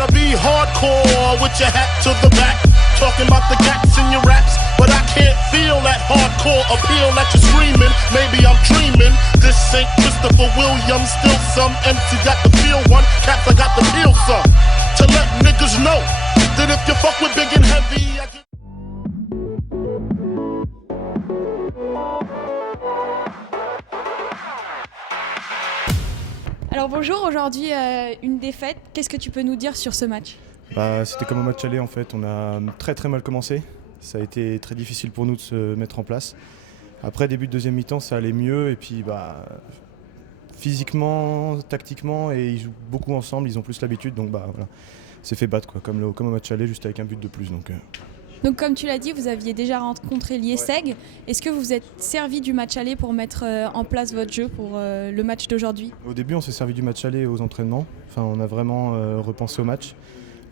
wanna be hardcore with your hat to the back, talking about the gaps in your raps, but I can't feel that hardcore appeal that you're screaming. Maybe I'm dreaming. This ain't Christopher Williams, still some MC got the feel one, cats I got the feel some. To let niggas know that if you fuck with big and heavy, I can... Alors bonjour, aujourd'hui une défaite. Qu'est-ce que tu peux nous dire sur ce match ? C'était comme un match aller en fait, on a très mal commencé. Ça a été très difficile pour nous de se mettre en place. Après début de deuxième mi-temps ça allait mieux et puis physiquement, tactiquement et ils jouent beaucoup ensemble, ils ont plus l'habitude donc voilà. C'est fait battre quoi, comme un match aller juste avec un but de plus. Donc comme tu l'as dit, vous aviez déjà rencontré Liesseg. Ouais. Est-ce que vous vous êtes servi du match aller pour mettre en place votre jeu pour le match d'aujourd'hui ? Au début on s'est servi du match aller aux entraînements, on a vraiment repensé au match.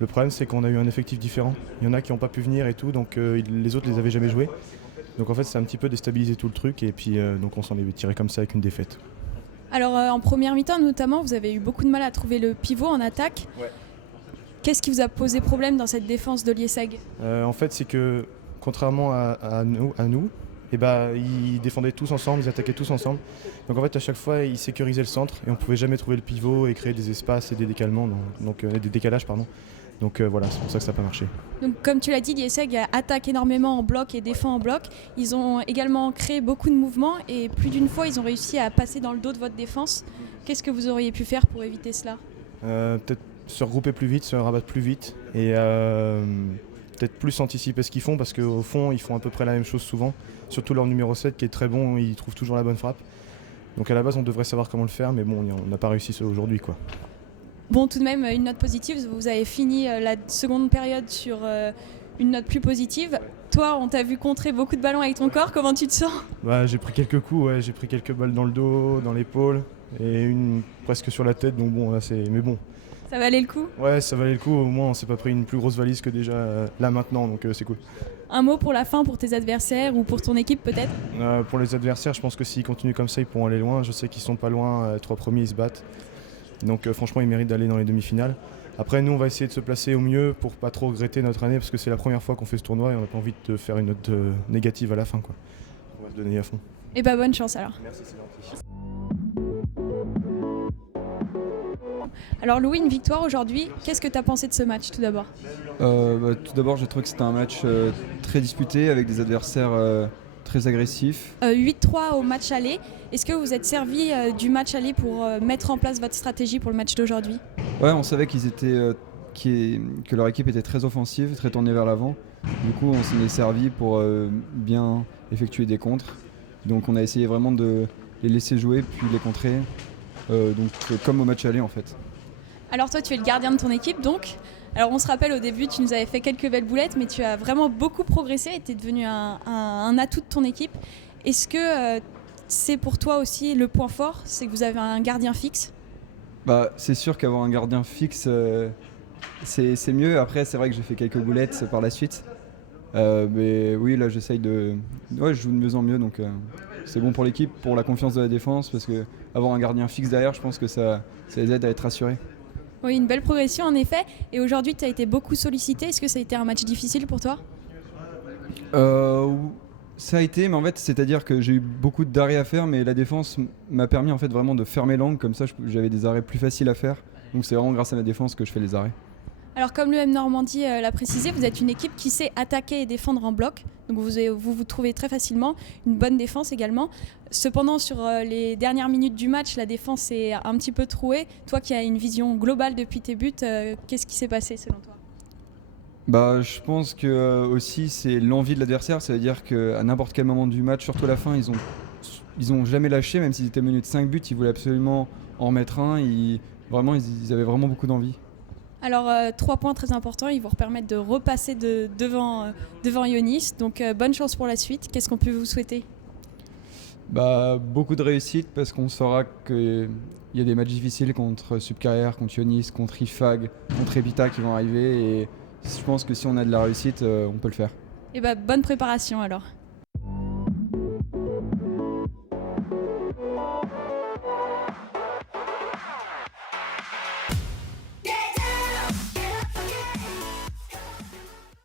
Le problème c'est qu'on a eu un effectif différent. Il y en a qui n'ont pas pu venir et tout, donc les autres les avaient jamais joués. Donc en fait c'est un petit peu déstabilisé tout le truc et puis donc on s'en est tiré comme ça avec une défaite. Alors en première mi-temps notamment, vous avez eu beaucoup de mal à trouver le pivot en attaque. Ouais. Qu'est-ce qui vous a posé problème dans cette défense de Liesseg ? En fait c'est que contrairement à nous, ils défendaient tous ensemble, ils attaquaient tous ensemble. Donc en fait à chaque fois ils sécurisaient le centre et on pouvait jamais trouver le pivot et créer des espaces et des décalements, des décalages pardon. Donc voilà, c'est pour ça que ça n'a pas marché. Donc comme tu l'as dit, Liesseg attaque énormément en bloc et défend en bloc. Ils ont également créé beaucoup de mouvements et plus d'une fois ils ont réussi à passer dans le dos de votre défense. Qu'est-ce que vous auriez pu faire pour éviter cela ? Peut-être se regrouper plus vite, se rabattre plus vite et peut-être plus anticiper ce qu'ils font parce qu'au fond ils font à peu près la même chose souvent. Surtout leur numéro 7 qui est très bon, il trouve toujours la bonne frappe. Donc à la base on devrait savoir comment le faire mais bon on n'a pas réussi ça aujourd'hui quoi. Bon, tout de même, une note positive. Vous avez fini la seconde période sur une note plus positive. Toi, on t'a vu contrer beaucoup de ballons avec ton corps. Comment tu te sens ? J'ai pris quelques coups, j'ai pris quelques balles dans le dos, dans l'épaule et une presque sur la tête. Donc bon, là mais bon. Ça valait le coup ? Ouais, ça valait le coup. Au moins, on s'est pas pris une plus grosse valise que déjà là maintenant, donc c'est cool. Un mot pour la fin, pour tes adversaires ou pour ton équipe peut-être ? Pour les adversaires, je pense que s'ils continuent comme ça, ils pourront aller loin. Je sais qu'ils sont pas loin, les 3 premiers, ils se battent. Donc franchement, ils méritent d'aller dans les demi-finales. Après, nous, on va essayer de se placer au mieux pour pas trop regretter notre année parce que c'est la première fois qu'on fait ce tournoi et on n'a pas envie de faire une note négative à la fin, quoi. On va se donner à fond. Et bonne chance alors. Merci, c'est gentil. Alors Louis, une victoire aujourd'hui. Qu'est-ce que tu as pensé de ce match tout d'abord ? Tout d'abord, j'ai trouvé que c'était un match très disputé avec des adversaires très agressifs. 8-3 au match aller. Est-ce que vous êtes servi du match aller pour mettre en place votre stratégie pour le match d'aujourd'hui ? Ouais, on savait que leur équipe était très offensive, très tournée vers l'avant. Du coup, on s'en est servi pour bien effectuer des contres. Donc on a essayé vraiment de les laisser jouer puis les contrer. Comme au match aller en fait. Alors toi tu es le gardien de ton équipe donc. Alors on se rappelle au début tu nous avais fait quelques belles boulettes mais tu as vraiment beaucoup progressé et tu es devenu un atout de ton équipe. Est-ce que c'est pour toi aussi le point fort, c'est que vous avez un gardien fixe ? C'est sûr qu'avoir un gardien fixe c'est mieux. Après c'est vrai que j'ai fait quelques boulettes par la suite. Mais oui là j'essaye je joue de mieux en mieux donc c'est bon pour l'équipe, pour la confiance de la défense parce que avoir un gardien fixe derrière je pense que ça les aide à être rassurés. Oui, une belle progression en effet. Et aujourd'hui tu as été beaucoup sollicité, est-ce que ça a été un match difficile pour toi ? Ça a été, mais en fait c'est-à-dire que j'ai eu beaucoup d'arrêts à faire mais la défense m'a permis en fait vraiment de fermer l'angle, comme ça j'avais des arrêts plus faciles à faire. Donc c'est vraiment grâce à la défense que je fais les arrêts. Alors comme le M Normandie l'a précisé, vous êtes une équipe qui sait attaquer et défendre en bloc. Donc vous trouvez très facilement, une bonne défense également. Cependant sur les dernières minutes du match, la défense est un petit peu trouée. Toi qui as une vision globale depuis tes buts, qu'est-ce qui s'est passé selon toi ? Je pense que aussi c'est l'envie de l'adversaire, ça veut dire qu'à n'importe quel moment du match, surtout à la fin, ils ont jamais lâché, même s'ils étaient menés de 5 buts, ils voulaient absolument en remettre un. Ils avaient vraiment beaucoup d'envie. Alors 3 points très importants, ils vont permettre de repasser devant Ionis. Donc bonne chance pour la suite. Qu'est-ce qu'on peut vous souhaiter ? Beaucoup de réussite parce qu'on saura qu'il y a des matchs difficiles contre Subcarrière, contre Ionis, contre IFAG, contre Epita qui vont arriver et je pense que si on a de la réussite, on peut le faire. Et bonne préparation alors.